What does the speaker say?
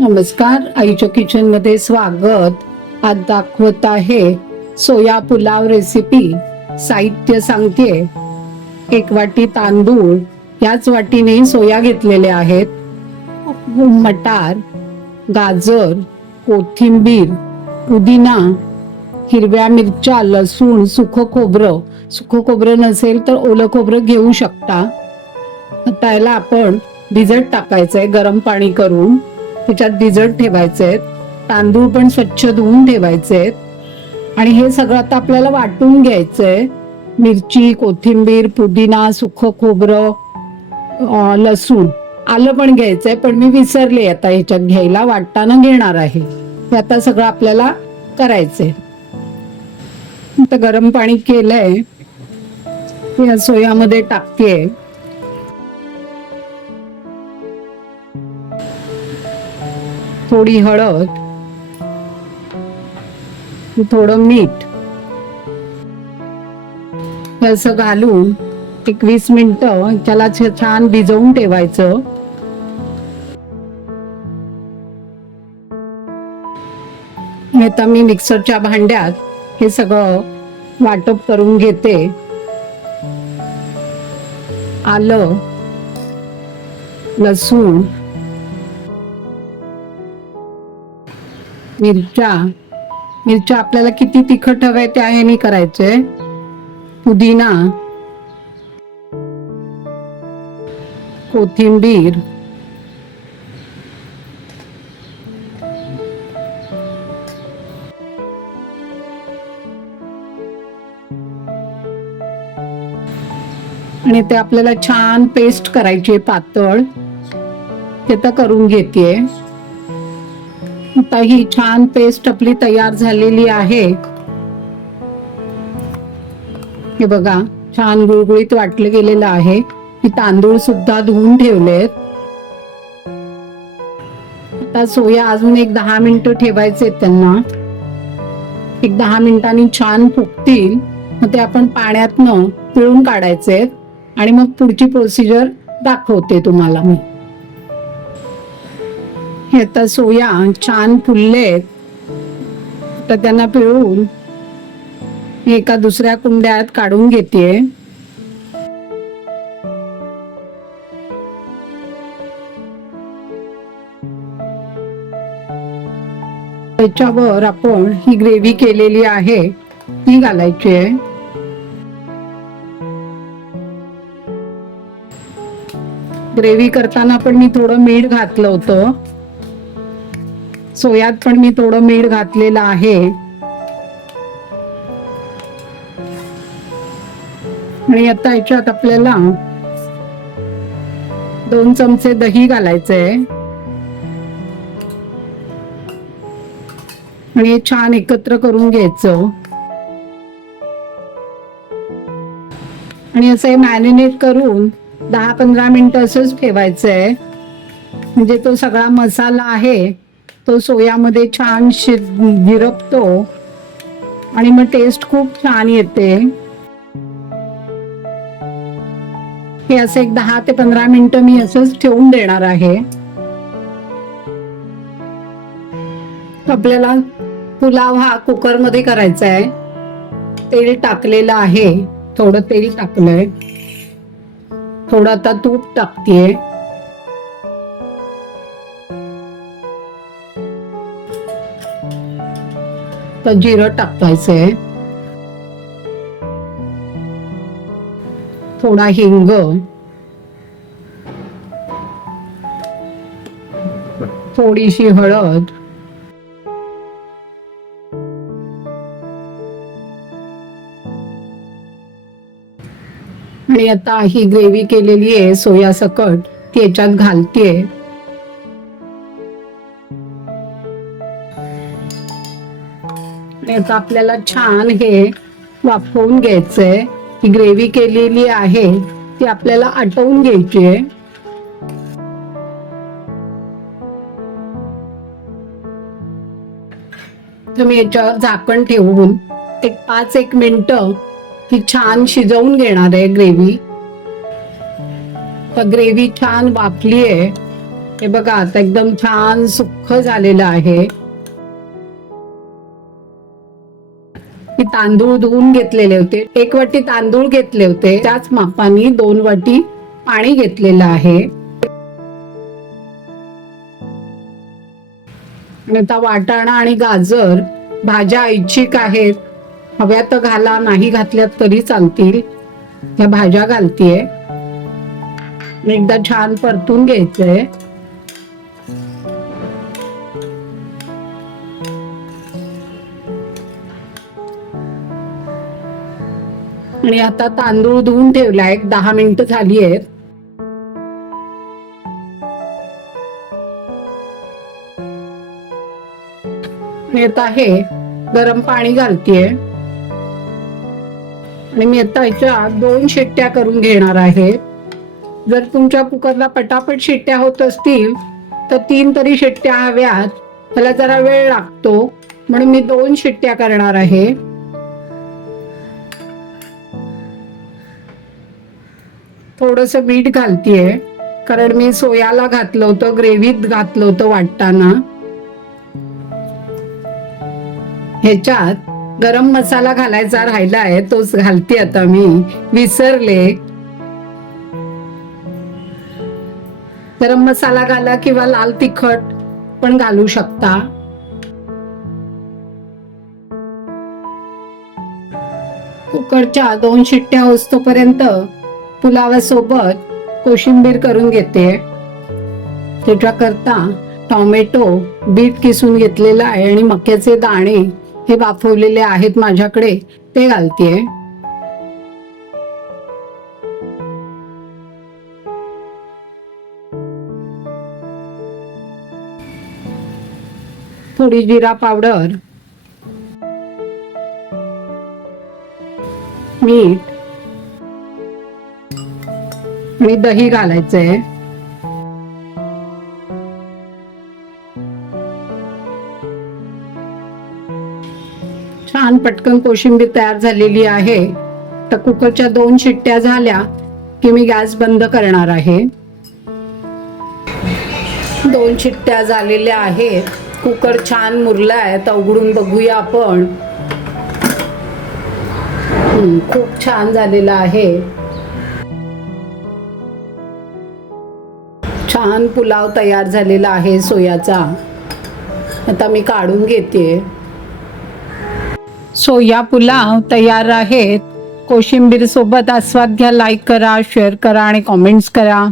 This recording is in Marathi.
नमस्कार आईच्या किचनमध्ये स्वागत. आज दाखवत आहे सोया पुलाव रेसिपी साहित्य सांगते. एक वाटी तांदूळ याच वाटीने सोया घेतलेले आहेत. मटार गाजर कोथिंबीर पुदिना हिरव्या मिरच्या लसूण सुखं खोबरं. सुखं खोबरं नसेल तर ओलं खोबरं घेऊ शकता. त्याला आपण भिजत आहे गरम पाणी करून. त्याच्यात भिजत ठेवायचे आहेत तांदूळ पण स्वच्छ धुवून ठेवायचे आणि हे सगळं आता आपल्याला वाटून घ्यायचंय. मिरची कोथिंबीर पुदिना सुखं खोबरं लसूण आलं पण घ्यायचंय पण मी विसरले आता ह्याच्यात घ्यायला वाटताना घेणार आहे. हे आता सगळं आपल्याला करायचंय. आता गरम पाणी केलंय. या सोयामध्ये टाकतेय. थोडी हळद. थोडं मीठ. असं घालून एक वीस मिनिट त्याला छान भिजवून ठेवायचं. आता मी मिक्सरच्या भांड्यात हे सगळं वाटप करून घेते. आलं लसूण मिरच्या. मिरच्या आपल्याला किती तिखट हवंय त्या ह्याने करायचे. पुदिना. कोथिंबीर. आणि ते आपल्याला छान पेस्ट करायची आहे पातळ. ते तर करून घेते. आता ही छान पेस्ट आपली तयार झालेली आहे. हे बघा छान गुळगुळीत वाटलं गेलेलं आहे. मी तांदूळ सुद्धा धुवून ठेवलेत. आता सोया अजून एक दहा मिनिटं ठेवायचे त्यांना. एक दहा मिनिटांनी छान फुगतील. मग ते आपण पाण्यातनं पिळून काढायचे आणि मग पुढची प्रोसिजर दाखवते तुम्हाला मी. हे आता सोया छान फुललेत तर त्यांना पिळून एका दुसऱ्या कुंड्यात काढून घेते त्याच्यावर आपण ही ग्रेव्ही केलेली आहे ती घालायची आहे. ग्रेव्ही करताना पण मी थोडं मीठ घातलं होतं. सोयात पण मी थोडं मीठ घातलेलं आहे. आणि आता याच्यात आपल्याला दोन चमचे दही घालायचंय. आणि हे छान एकत्र करून घ्यायचं. आणि असं हे मॅरिनेट करून दहा पंधरा मिनिटं असंच ठेवायचं आहे म्हणजे तो सगळा मसाला आहे. तो सोयामध्ये छान शि झिरपतो आणि मग टेस्ट खूप छान येते. हे असं एक दहा ते पंधरा मिनिटं मी असंच ठेवून देणार आहे. आपल्याला पुलाव हा कुकरमध्ये करायचा आहे. तेल टाकलेलं आहे. थोडं तेल टाकलंय. थोडं आता तूप टाकतेय. आता जिरं टाकायचंय. थोडा हिंग. थोडीशी हळद. आणि आता ही ग्रेव्ही केलेली आहे सोया सकट ती याच्यात घालतेय. याचा आता आपल्याला छान हे वाफवून घ्यायचंय. ही ग्रेव्ही केलेली आहे ती आपल्याला आटवून घ्यायची आहे तर मी याच्यावर झाकण ठेवून एक पाच एक मिनट ही छान शिजवून घेणार आहे ग्रेव्ही. तर ग्रेव्ही छान वाफली आहे. हे बघा आता एकदम छान सुक्क झालेलं आहे. मी तांदूळ धुवून घेतलेले होते. एक वाटी तांदूळ घेतले होते. त्याच मापाने दोन वाटी पाणी घेतलेलं आहे. आता वाटाणा आणि गाजर भाज्या ऐच्छिक आहेत. हव्या तर घाला नाही घातल्यात तरी चालतील. या भाज्या घालतीये. एकदा छान परतून घ्यायचंय. आणि आता तांदूळ धुवून ठेवलाय. एक दहा मिनिटं झाली आहेत. आता हे गरम पाणी घालतीये. आणि मी आता ह्याच्या दोन शिट्ट्या करून घेणार आहे. जर तुमच्या कुकरला पटापट शिट्ट्या होत असतील तर तीन तरी शिट्ट्या हव्यात. त्याला जरा वेळ लागतो. म्हणून मी दोन शिट्ट्या करणार आहे. थोडंसं मीठ घालतीये. कारण मी सोयाला घातलं होतं ग्रेव्हीत घातलं होतं वाटताना. ह्याच्यात गरम मसाला घालायचा राहिला आहे तोच घालते आता मी. विसरले. गरम मसाला घाला किंवा लाल तिखट पण घालू शकता. कुकरच्या दोन शिट्ट्या होतोपर्यंत पुलावासोबत कोशिंबीर करून घेते. त्याच्याकरता टोमॅटो बीट किसून घेतलेला आहे आणि मक्याचे दाणे हे वाफवलेले आहेत माझ्याकडे. ते घालतेय थोडी जिरा पावडर मीठ मी दही घालायचंय. छान पटकन कोशिंबीर तयार झालेली आहे. तर कुकरच्या दोन शिट्ट्या झाल्या की मी गॅस बंद करणार आहे. दोन शिट्ट्या झालेल्या आहेत. कुकर छान मुरलाय. तर उघडून बघूया आपण. खूप छान झालेला आहे. छान पुलाव तयार झालेला आहे सोयाचा. आता मी काढून घेते. सोया पुलाव तयार आहेत. कोशिंबीर सोबत आस्वाद घ्या लाईक करा शेअर करा आणि कॉमेंट्स करा.